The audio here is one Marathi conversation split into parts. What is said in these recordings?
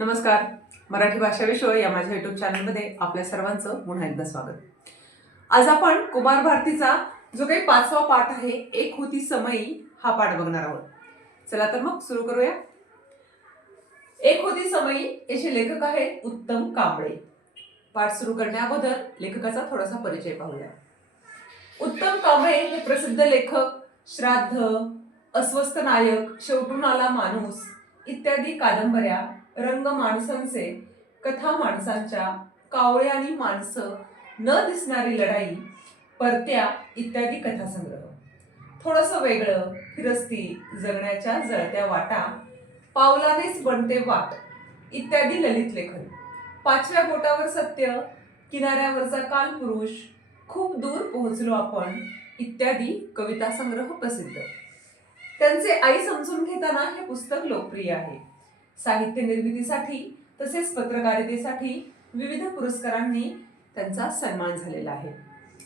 नमस्कार. मराठी भाषा विश्व या माझ्या युट्यूब चॅनलमध्ये आपल्या सर्वांचं पुन्हा एकदा स्वागत. आज आपण कुमार भारतीचा जो काही 5वा पाठ आहे, एक होती समयी, हा पाठ बघणार आहोत. चला तर मग सुरू करूया. एक होती समयी याचे लेखक आहेत उत्तम कांबळे. पाठ सुरू करण्या अगोदर लेखकाचा थोडासा परिचय पाहूया. उत्तम कांबळे हे प्रसिद्ध लेखक, श्राद्ध, अस्वस्थ नायक, शेवटून आला माणूस इत्यादी कादंबऱ्या, रंग माणसांचे, कथा माणसांच्या, कावळे आणि माणसं, न दिसणारी लढाई, परत्या इत्यादी कथासंग्रह, थोडंसं वेगळं, फिरस्ती, जगण्याच्या जळत्या वाटा, पावलानेच बनते वाट इत्यादी ललित लेखन, 5व्या बोटावर सत्य, किनाऱ्यावरचा कालपुरुष, खूप दूर पोहोचलो आपण इत्यादी कविता संग्रह प्रसिद्ध. त्यांचे आई समजून घेताना हे पुस्तक लोकप्रिय आहे. साहित्य निर्मितीसाठी तसेच पत्रकारितेसाठी विविध पुरस्कारांनी त्यांचा सन्मान झालेला आहे.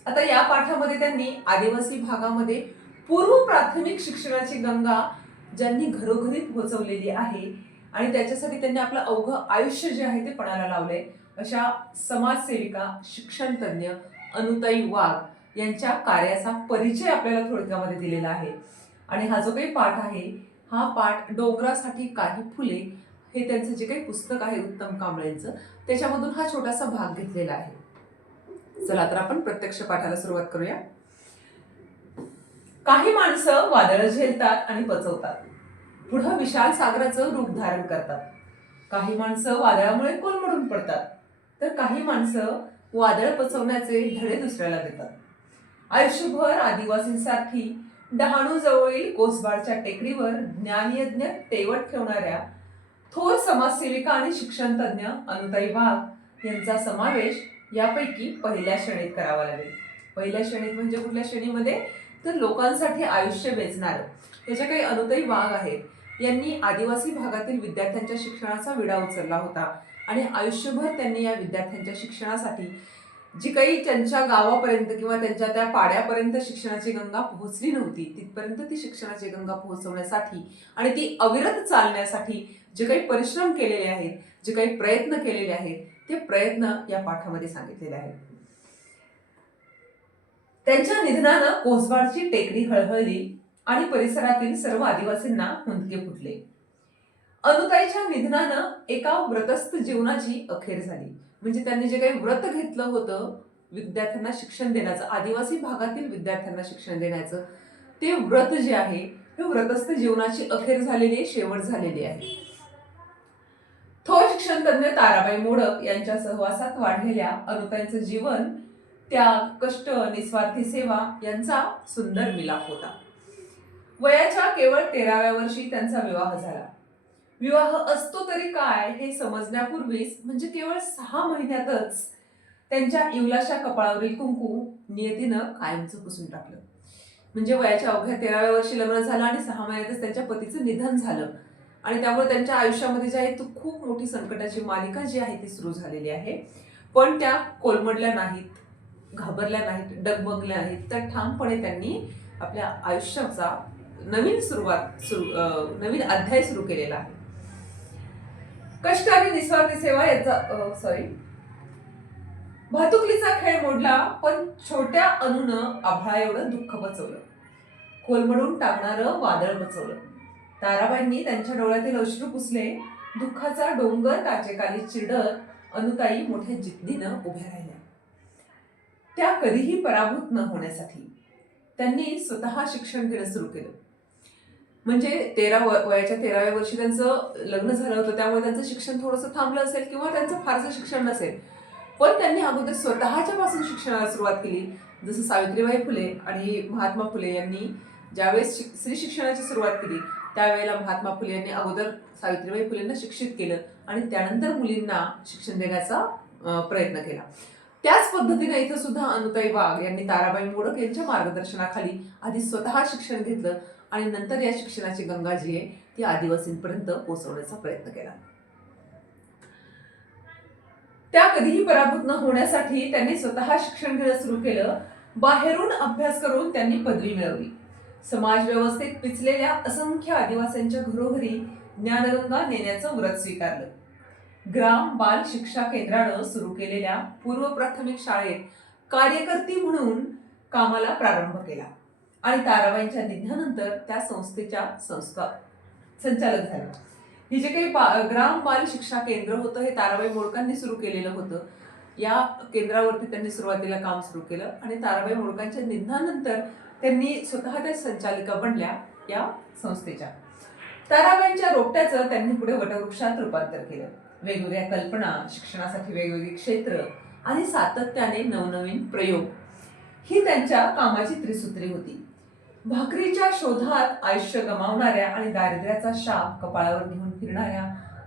आता या पाठामध्ये त्यांनी आदिवासी भागामध्ये पूर्व प्राथमिक शिक्षणाची गंगा ज्यांनी घरोघरी पोहोचवलेली आहे आणि त्याच्यासाठी त्यांनी आपलं अवघं आयुष्य जे आहे ते पणाला लावलंय, अशा समाजसेविका, शिक्षण तज्ञ अनुताई वाघ यांच्या कार्याचा परिचय आपल्याला थोडक्यामध्ये दिलेला आहे. आणि हा जो काही पाठ आहे, हा पाठ डोंगरासाठी काही फुले हे त्यांचं जे काही पुस्तक आहे उत्तम कांबळेंचं, त्याच्यामधून हा छोटासा भाग घेतलेला आहे. चला तर आपण प्रत्यक्ष पाठाला सुरुवात करूया. काही माणसं वादळ झेलतात आणि पचवतात, पुढं विशाल सागराचं रूप धारण करतात. काही माणसं वादळामुळे कोलमडून पडतात, तर काही माणसं वादळ पचवण्याचे धडे दुसऱ्याला देतात. आयुष्यभर आदिवासींसाठी डहाणू जवळील कोसबाडच्या टेकडीवर ज्ञानयज्ञ तेवत ठेवणाऱ्या थोर समाजसेविका आणि शिक्षण तज्ञ अनुताई वाघ यांचा समावेश यापैकी पहिल्या श्रेणीत करावा लागेल. पहिल्या श्रेणीत म्हणजे कुठल्या श्रेणीमध्ये? तर लोकांसाठी आयुष्य वेचणार त्याच्या काही अनुताई वाघ आहेत. यांनी आदिवासी भागातील विद्यार्थ्यांच्या शिक्षणाचा विडा उचलला होता आणि आयुष्यभर त्यांनी या विद्यार्थ्यांच्या शिक्षणासाठी जी काही त्यांच्या गावापर्यंत किंवा त्यांच्या त्या पाड्यापर्यंत शिक्षणाची गंगा पोहोचली नव्हती, तिथपर्यंत ती शिक्षणाची गंगा पोहोचवण्यासाठी आणि ती अविरत चालण्यासाठी जे काही परिश्रम केलेले आहेत, जे काही प्रयत्न केलेले आहेत, ते प्रयत्न या पाठामध्ये सांगितलेले आहेत. त्यांच्या निधनानं कोसबाडची टेकडी हळहळली आणि परिसरातील सर्व आदिवासींना हुंदके फुटले. अनुताईच्या निधनानं एका व्रतस्थ जीवनाची अखेर झाली. म्हणजे त्यांनी जे काही व्रत घेतलं होतं विद्यार्थ्यांना शिक्षण देण्याचं, आदिवासी भागातील विद्यार्थ्यांना शिक्षण देण्याचं, ते व्रत जे आहे हे व्रतस्थ जीवनाची अखेर झालेली आहे, शेवट झालेली आहे. थोर शिक्षण तज्ञ ताराबाई मोडक यांच्या सहवासात वाढलेल्या अनुताईंचं जीवन त्याग, कष्ट, निस्वार्थी सेवा यांचा सुंदर मिलाप होता. वयाच्या केवळ 13व्या वर्षी त्यांचा विवाह झाला. विवाह असतो तरी काय हे समजण्यापूर्वीच म्हणजे केवळ 6 महिन्यातच त्यांच्या इवलाशा कपाळावरील कुंकू नियतीनं कायमचं पुसून टाकलं. म्हणजे वयाच्या अवघ्या 13व्या वर्षी लग्न झालं आणि 6 महिन्यातच त्यांच्या पतीचं निधन झालं आणि त्यामुळे त्यांच्या आयुष्यामध्ये जे आहे ती खूप मोठी संकटाची मालिका जी आहे ती सुरू झालेली आहे. पण त्या कोलमडल्या नाहीत, घाबरल्या नाहीत, डगमगल्या नाहीत, तर ठामपणे त्यांनी आपल्या आयुष्याचा नवीन अध्याय सुरू केलेला आहे. कष्ट आणि निस्वार्थी सेवा याचा भातुकलीचा खेळ मोडला, पण छोट्या अणूनं आभाळा एवढं दुःख बचवलं, कोलमडून टाकणारं वादळ बचवलं. ताराबाईंनी त्यांच्या डोळ्यातील अश्रू पुसले. दुःखाचा डोंगर टाचेखाली चिरडत अनुताई मोठ्या जिद्दीनं उभ्या राहिल्या. त्या कधीही पराभूत न होण्यासाठी त्यांनी स्वतः शिक्षण घेणं सुरू केलं. म्हणजे वयाच्या 13व्या वर्षी त्यांचं लग्न झालं होतं, त्यामुळे त्यांचं शिक्षण थोडंसं थांबलं असेल किंवा त्यांचं फारसं शिक्षण नसेल, पण त्यांनी अगोदर स्वतःच्या पासून शिक्षणाला सुरुवात केली. जसं सावित्रीबाई फुले आणि महात्मा फुले यांनी ज्यावेळेस स्त्री शिक्षणाची सुरुवात केली, त्यावेळेला महात्मा फुले यांनी अगोदर सावित्रीबाई फुलेंना शिक्षित केलं आणि त्यानंतर मुलींना शिक्षण देण्याचा प्रयत्न केला. त्याच पद्धतीने इथं सुद्धा अनुताई वाघ यांनी ताराबाई मोडक यांच्या मार्गदर्शनाखाली आधी स्वतः शिक्षण घेतलं आणि नंतर या शिक्षणाची गंगा जी आहे ती आदिवासींपर्यंत पोहोचवण्याचा प्रयत्न केला. त्या कधीही पराभूत न होण्यासाठी त्यांनी स्वतः शिक्षण घेणं सुरू केलं. बाहेरून अभ्यास करून त्यांनी पदवी मिळवली. समाज व्यवस्थेत पिचलेल्या असंख्य आदिवासींच्या घरोघरी ज्ञानगंगा नेण्याचं व्रत स्वीकारलं. ग्राम बाल शिक्षा केंद्रानं सुरू केलेल्या पूर्व प्राथमिक शाळेत कार्यकर्ती म्हणून कामाला प्रारंभ केला आणि ताराबाईंच्या निधनानंतर त्या संस्थेच्या संचालक झाल्या. ही जे काही ग्राम बाल शिक्षा केंद्र होतं हे ताराबाई मोडकांनी सुरू केलेलं होतं. या केंद्रावरती त्यांनी सुरुवातीला काम सुरू केलं आणि ताराबाई मोडकांच्या निधनानंतर त्यांनी स्वतः त्या संचालिका बनल्या या संस्थेच्या. ताराबाईंच्या रोपट्याचं त्यांनी पुढे वटवृक्षात रूपांतर केलं. वेगवेगळ्या कल्पना, शिक्षणासाठी वेगवेगळी क्षेत्र आणि सातत्याने नवनवीन प्रयोग ही त्यांच्या कामाची त्रिसूत्री होती. भाकरीच्या शोधात आयुष्य गमावणाऱ्या आणि दारिद्र्याचा शाप कपाळावर घेऊन फिरणाऱ्या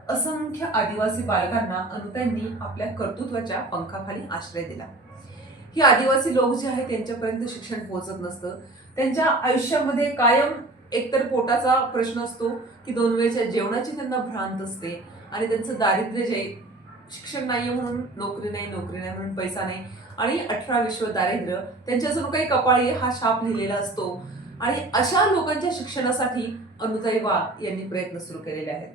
असंख्य आदिवासी बालकांना अनुताईंनी आपल्या कर्तृत्वाच्या पंखाखाली आश्रय दिला. ही आदिवासी लोक जे आहेत त्यांच्यापर्यंत शिक्षण पोहोचत नसतं. त्यांच्या आयुष्यामध्ये कायम एकतर पोटाचा प्रश्न असतो की 2 वेळच्या जेवणाची त्यांना भ्रांत असते आणि त्यांचं दारिद्र्य जे शिक्षण नाहीये म्हणून नोकरी नाही म्हणून पैसा नाही आणि 18 विश्व दारिद्र्य त्यांच्या जणू काही कपाळी हा शाप लिहिलेला असतो. आणि अशा लोकांच्या शिक्षणासाठी अनुताई वाघ यांनी प्रयत्न सुरू केलेले आहेत.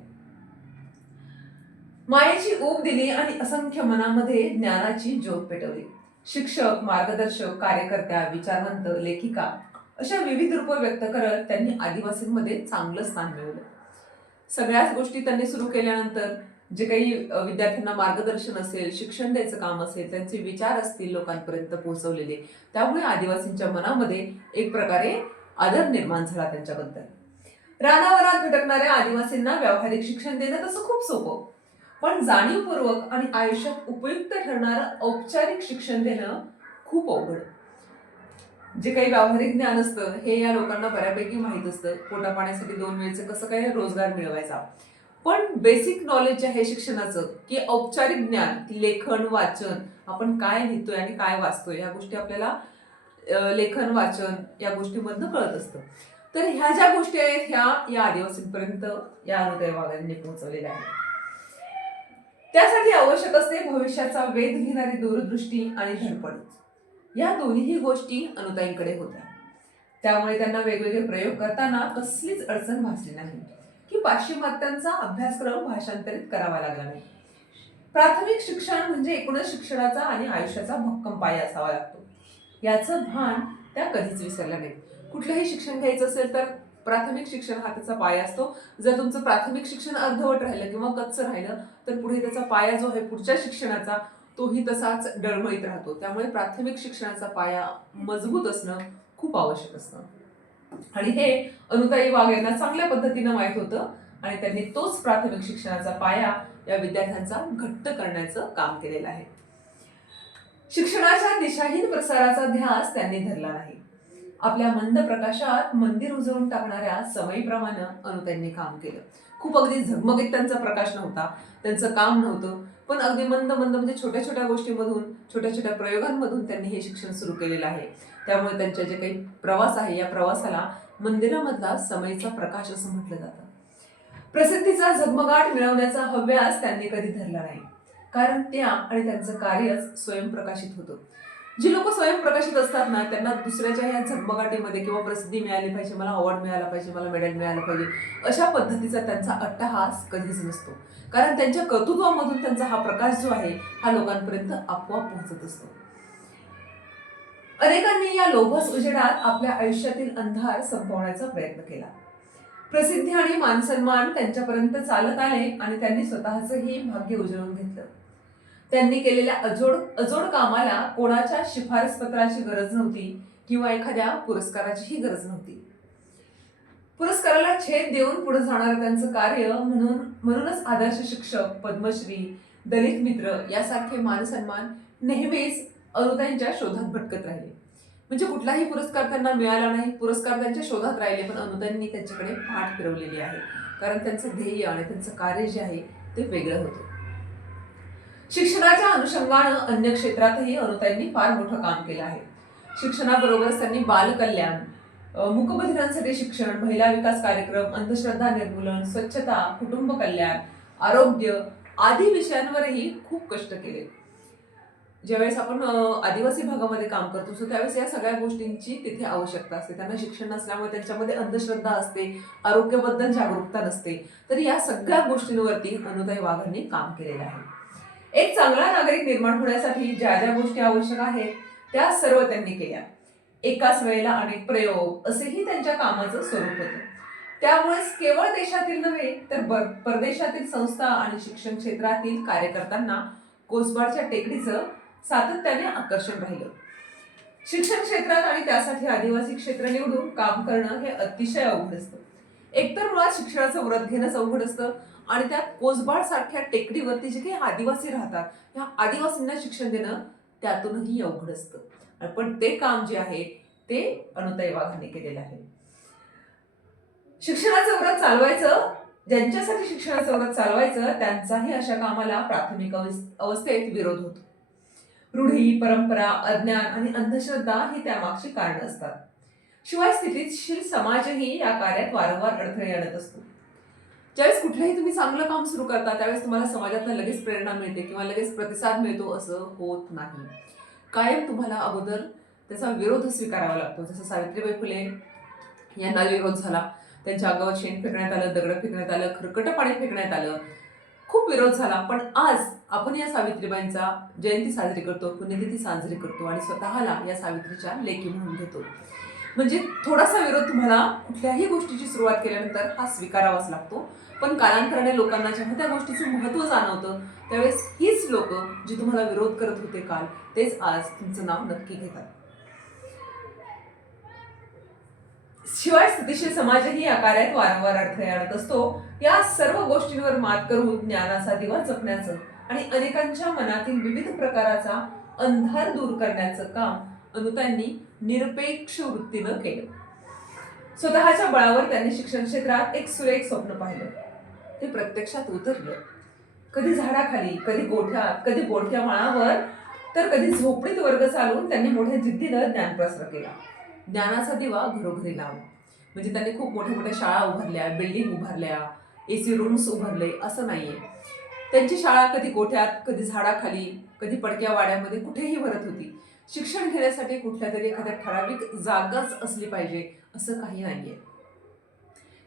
मायेची ऊब दिली आणि असंख्य मनामध्ये ज्ञानाची ज्योत पेटवली. शिक्षक, मार्गदर्शक, कार्यकर्त्या, विचारवंत, लेखिका अशा विविध रूप व्यक्त करत त्यांनी आदिवासींमध्ये चांगलं स्थान मिळवलं. सगळ्याच गोष्टी त्यांनी सुरू केल्यानंतर जे काही विद्यार्थ्यांना मार्गदर्शन असेल, शिक्षण द्यायचं काम असेल, त्यांचे विचार असतील लोकांपर्यंत पोहोचवलेले, त्यामुळे आदिवासींच्या मनामध्ये एक प्रकारे आदर निर्माण झाला त्यांच्याबद्दल. रानावरात भटकणाऱ्या आदिवासींना व्यावहारिक शिक्षण देणं तसं खूप सोपं, पण जाणीवपूर्वक आणि आयुष्यात उपयुक्त ठरणारं औपचारिक शिक्षण देणं खूप अवघड. जे काही व्यावहारिक ज्ञान असतं हे या लोकांना बऱ्यापैकी माहीत असतं. पोटापाण्यासाठी 2 वेळचं कसं काय रोजगार मिळवायचा, पण बेसिक नॉलेज जे आहे शिक्षणाचं की औपचारिक ज्ञान, लेखन, वाचन, आपण काय लिहितोय आणि काय वाचतोय या गोष्टी आपल्याला लेखन, वाचन या गोष्टीमधनं कळत असतं. तर ह्या ज्या गोष्टी आहेत ह्या या आदिवासींपर्यंत या अनुताई वाघांनी पोहोचवलेल्या आहेत. त्यासाठी आवश्यक असते भविष्याचा वेध घेणारी दूरदृष्टी आणि धडपड. या दोन्ही गोष्टी अनुताईंकडे होत्या. त्यामुळे त्यांना वेगवेगळे प्रयोग करताना कसलीच अडचण भासली नाही की पाश्चिमात्यांचा अभ्यासक्रम भाषांतरित करावा लागला नाही. प्राथमिक शिक्षण म्हणजे एकूणच शिक्षणाचा आणि आयुष्याचा भक्कम पाया असावा लागतो याचं भान त्या कधीच विसरल्या नाहीत. कुठलंही शिक्षण घ्यायचं असेल तर प्राथमिक शिक्षण हा त्याचा पाया असतो. जर तुमचं प्राथमिक शिक्षण अर्धवट राहिलं किंवा कच्चं राहिलं तर पुढे त्याचा पाया जो आहे पुढच्या शिक्षणाचा तोही तसाच डळमळीत राहतो. त्यामुळे प्राथमिक शिक्षणाचा पाया मजबूत असणं खूप आवश्यक असतं आणि हे अनुताई वाघ यांना चांगल्या पद्धतीनं माहीत होतं आणि त्यांनी तोच प्राथमिक शिक्षणाचा पाया या विद्यार्थ्यांचा घट्ट करण्याचं काम केलेलं आहे. शिक्षणाच्या दिशाहीन प्रसाराचा ध्यास त्यांनी धरला नाही. आपल्या मंद प्रकाशात मंदिर उजळून टाकणाऱ्या समयीप्रमाणे अनुताईंनी काम केलं. खूप अगदी झगमगीत त्यांचा प्रकाश नव्हता, त्यांचं काम नव्हतं, पण अगदी मंद म्हणजे छोट्या छोट्या गोष्टींमधून, छोट्या छोट्या प्रयोगांमधून त्यांनी हे शिक्षण सुरू केलेलं आहे. त्यामुळे त्यांचा जे काही प्रवास आहे या प्रवासाला मंदिरामधला समयीचा प्रकाश असं म्हटलं जातं. प्रसिद्धीचा झगमगाट मिळवण्याचा हव्यास त्यांनी कधी धरला नाही, कारण त्या आणि त्यांचं कार्यच स्वयंप्रकाशित होतं. जी लोक स्वयंप्रकाशित असतात ना त्यांना दुसऱ्याच्या ह्या झगमगाटीमध्ये किंवा प्रसिद्धी मिळाली पाहिजे, मला अवॉर्ड मिळाला पाहिजे, मला मेडल मिळालं पाहिजे अशा पद्धतीचा त्यांचा अट्टहास कधीच नसतो. कारण त्यांच्या कर्तृत्वामधून त्यांचा हा प्रकाश जो आहे हा लोकांपर्यंत आपोआप पोहोचत असतो. अनेकांनी या लोभस उजेडात आपल्या आयुष्यातील अंधार संपवण्याचा प्रयत्न केला. प्रसिद्धी आणि मानसन्मान त्यांच्यापर्यंत चालत आले आणि त्यांनी स्वतःचंही भाग्य उजळून घेतलं. त्यांनी केलेल्या अजोड कामाला कोणाच्या शिफारस पत्राची गरज नव्हती किंवा एखाद्या पुरस्काराचीही गरज नव्हती. पुरस्काराला छेद देऊन पुढे जाणारं त्यांचं कार्य म्हणूनच आदर्श शिक्षक, पद्मश्री, दलित मित्र यासारखे मानसन्मान नेहमीच अनुताईंच्या शोधात भटकत राहिले. म्हणजे कुठलाही पुरस्कार त्यांना मिळाला नाही, पुरस्कार त्यांच्या शोधात राहिले, पण अनुताईंनी त्यांच्याकडे पाठ फिरवलेली आहे. कारण त्यांचं ध्येय आणि त्यांचं कार्य जे आहे ते वेगळं होतं. शिक्षणाच्या अनुषंगानं अन्य क्षेत्रातही अनुताईंनी फार मोठं काम केलं आहे. शिक्षणाबरोबरच त्यांनी बालकल्याण, मूकबधिरांसाठी शिक्षण, महिला विकास कार्यक्रम, अंधश्रद्धा निर्मूलन, स्वच्छता, कुटुंब कल्याण, आरोग्य आदी विषयांवरही खूप कष्ट केले. ज्यावेळेस आपण आदिवासी भागामध्ये काम करतो असतो त्यावेळेस या सगळ्या गोष्टींची तिथे आवश्यकता असते. त्यांना शिक्षण नसल्यामुळे त्यांच्यामध्ये अंधश्रद्धा असते, आरोग्याबद्दल जागरूकता नसते. तर या सगळ्या गोष्टींवरती अनुताई वाघांनी काम केलेलं आहे. एक चांगला नागरिक निर्माण होण्यासाठी ज्या ज्या गोष्टी आवश्यक आहेत त्या सर्व त्यांनी केल्या. एकाच वेळेला अनेक प्रयोग असेही त्यांच्या कामाचं स्वरूप होतं. त्यामुळेच केवळ देशातील नव्हे तर परदेशातील संस्था आणि शिक्षण क्षेत्रातील कार्यकर्त्यांना कोसबाडच्या टेकडीचं सातत्याने आकर्षण राहिलं. शिक्षण क्षेत्रात आणि त्यासाठी आदिवासी क्षेत्र निवडून काम करणं हे अतिशय अवघड असतं. एकतर मुळात शिक्षणाचं व्रत घेणंच अवघड असतं आणि त्यात कोसबाड सारख्या टेकडीवरती जे काही आदिवासी राहतात त्या आदिवासींना शिक्षण देणं त्यातूनही अवघड असतं. पण ते काम जे आहे ते अनुताई वाघांनी केलेलं आहे. शिक्षणाचं व्रत चालवायचं, ज्यांच्यासाठी शिक्षणाचं व्रत चालवायचं त्यांचाही अशा कामाला प्राथमिक अवस्थेत विरोध होतो. रूढी, परंपरा, अज्ञान आणि अंधश्रद्धा ही त्यामागची कारणं असतात. शिवाय स्थितीशील समाजही या कार्यात वारंवार अडथळे आणत असतो. ज्यावेळेस कुठलंही तुम्ही चांगलं काम सुरू करता त्यावेळेस तुम्हाला समाजातनं लगेच प्रेरणा मिळते किंवा लगेच प्रतिसाद मिळतो असं होत नाही. कायम तुम्हाला अगोदर त्याचा विरोध स्वीकारावा लागतो. जसं सावित्रीबाई फुले यांना विरोध झाला, त्यांच्या अंगावर शेण फेकण्यात आलं, दगड फेकण्यात आलं, खरकटं पाणी फेकण्यात आलं, खूप विरोध झाला. पण आज आपण या सावित्रीबाईंचा जयंती साजरी करतो, पुण्यतिथी साजरी करतो आणि स्वतःला या सावित्रीच्या लेकी म्हणून घेतो. म्हणजे थोडासा विरोध तुम्हाला कुठल्याही गोष्टीची सुरुवात केल्यानंतर हा स्वीकारावाच लागतो. पण कालांतराने लोकांना जेव्हा त्या गोष्टीचं महत्त्व जाणवतं त्यावेळेस हीच लोक जी तुम्हाला विरोध करत होते काल तेच आज तुमचं नाव नक्की घेतात. शिवाय स्थितीशील समाजही या कार्यात वारंवार अडथळे आणत असतो. या सर्व गोष्टींवर मात करून ज्ञानाचा दिवा जपण्याचं आणि अनेकांच्या मनातील विविध प्रकाराचा अंधार दूर करण्याचं काम अनुतांनी निरपेक्ष वृत्तीनं केलं. स्वतःच्या बळावर त्यांनी शिक्षण क्षेत्रात एक सुरेख स्वप्न पाहिलं. ते प्रत्यक्षात उतरलं. कधी झाडाखाली, कधी गोठ्यात, कधी बोडक्या माळावर, तर कधी झोपडीत वर्ग चालवून त्यांनी मोठ्या जिद्दीनं ज्ञानप्रसार केला. ज्ञानाचा दिवा घरोघरी लावला. म्हणजे त्यांनी खूप मोठ्या मोठ्या शाळा उभारल्या, बिल्डिंग उभारल्या, AC रूम्स उभारले असं नाहीये. त्यांची शाळा कधी गोठ्यात, कधी झाडाखाली, कधी पडक्या वाड्यामध्ये कुठेही भरत होती. शिक्षण घेण्यासाठी कुठल्या तरी एखाद्या ठराविक जागाच असली पाहिजे असं काही नाहीये.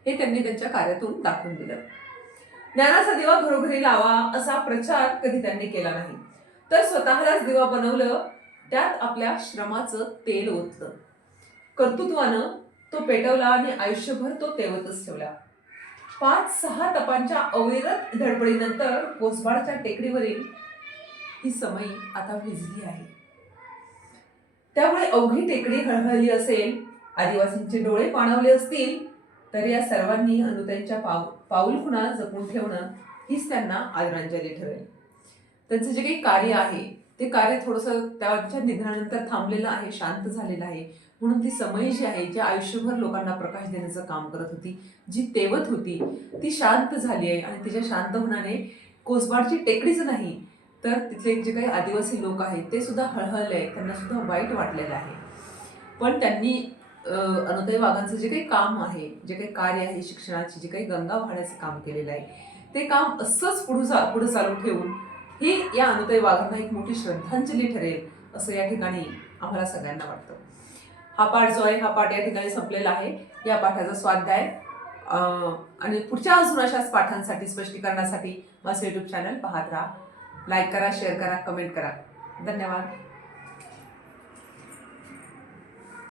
हे त्यांनी त्यांच्या कार्यातून दाखवून दिलं. ज्ञानाचा दिवा घरोघरी लावा असा प्रचार कधी त्यांनी केला नाही, तर स्वतःलाच दिवा बनवलं, त्यात आपल्या श्रमाचं तेल ओतलं. कर्तृत्वानं तो पेटवला आणि आयुष्यभर तो तेवतच ठेवला. 5-6 तपांच्या अविरत धडपडीनंतर कोसबाडच्या टेकडीवरील ही समई आता विझली आहे. त्यामुळे अवघी टेकडी हळहळली असेल, आदिवासींचे डोळे पाणावले असतील, तर या सर्वांनी अनुताईंच्या पाऊलखुणा जपून ठेवणं हीच त्यांना आदरांजली ठरेल. त्यांचं जे काही कार्य आहे ते कार्य थोडंसं त्यांच्या निधनानंतर थांबलेलं आहे, शांत झालेलं आहे. म्हणून ती समई जी आहे, जी आयुष्यभर लोकांना प्रकाश देण्याचं काम करत होती, जी तेवत होती, ती शांत झाली आहे. आणि तिच्या शांत होण्याने कोसबाडची टेकडीच नाही तर तिथले जे काही आदिवासी लोक आहेत ते सुद्धा हळहळले आहेत, त्यांना सुद्धा वाईट वाटलेलं आहे. पण त्यांनी अनुताई वाघांचं जे काही काम आहे, जे काही कार्य आहे शिक्षणाची, जे काही गंगा वाहण्याचं काम केलेलं आहे, ते काम असंच पुढे चालू ठेवून ही या अनुताई वाघांना एक मोठी श्रद्धांजली ठरेल असं या ठिकाणी आम्हाला सगळ्यांना वाटतं. हा पाठ जो आहे, हा पाठ या ठिकाणी संपलेला आहे. या पाठाचा स्वाध्याय आणि पुढच्या अजून अशाच पाठांसाठी, स्पष्टीकरणासाठी माझं YouTube चॅनल पाहत राहा. लाईक करा, शेअर करा, कमेंट करा. धन्यवाद.